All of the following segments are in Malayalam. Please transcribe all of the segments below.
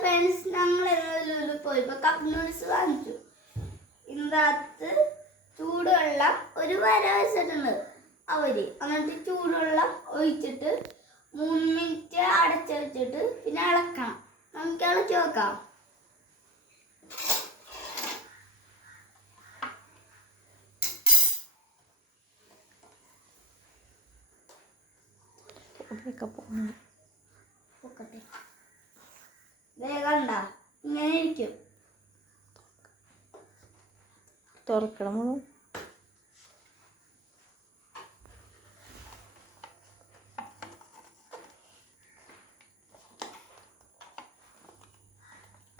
ഫ്രണ്ട്സ് ഞങ്ങൾ പോയപ്പോൾ കപ്പ് നൂഡിൽസ് വാങ്ങിച്ചു. ഇതിനകത്ത് ചൂടുവെള്ളം ഒരു വര വെച്ചിട്ടുണ്ട് അവര്. എന്നിട്ട് ചൂടുവെള്ളം ഒഴിച്ചിട്ട് 3 മിനിറ്റ് അടച്ചു വെച്ചിട്ട് പിന്നെ ഇളക്കണം. നമുക്ക് ഇളക്കി വെക്കാം. വേഗണ്ട ഇങ്ങനെ ഇരിക്കും. തുറക്കണം.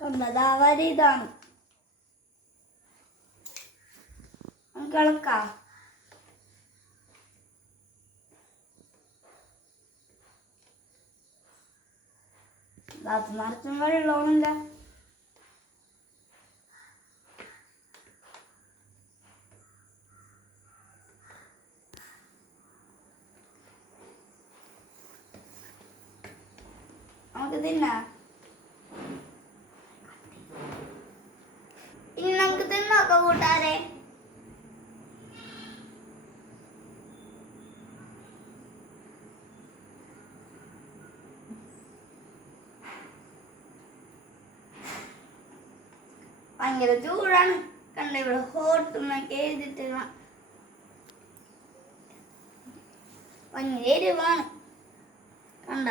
കണ്ടതാവാരി ഇതാണ്. നമുക്ക് ഇളക്കാം. അത് നിറച്ചും വെള്ളമില്ല. നമുക്ക് തിന്നാം. ഇനി നമുക്ക് തിന്നോക്കെ കൂട്ടാരെ. ഭയങ്കര ചൂടാണ്. കണ്ട ഇവിടെ ഹോട്ട് എന്നൊക്കെ എഴുതിട്ട് ഭയങ്കര എരിവാണ്. കണ്ട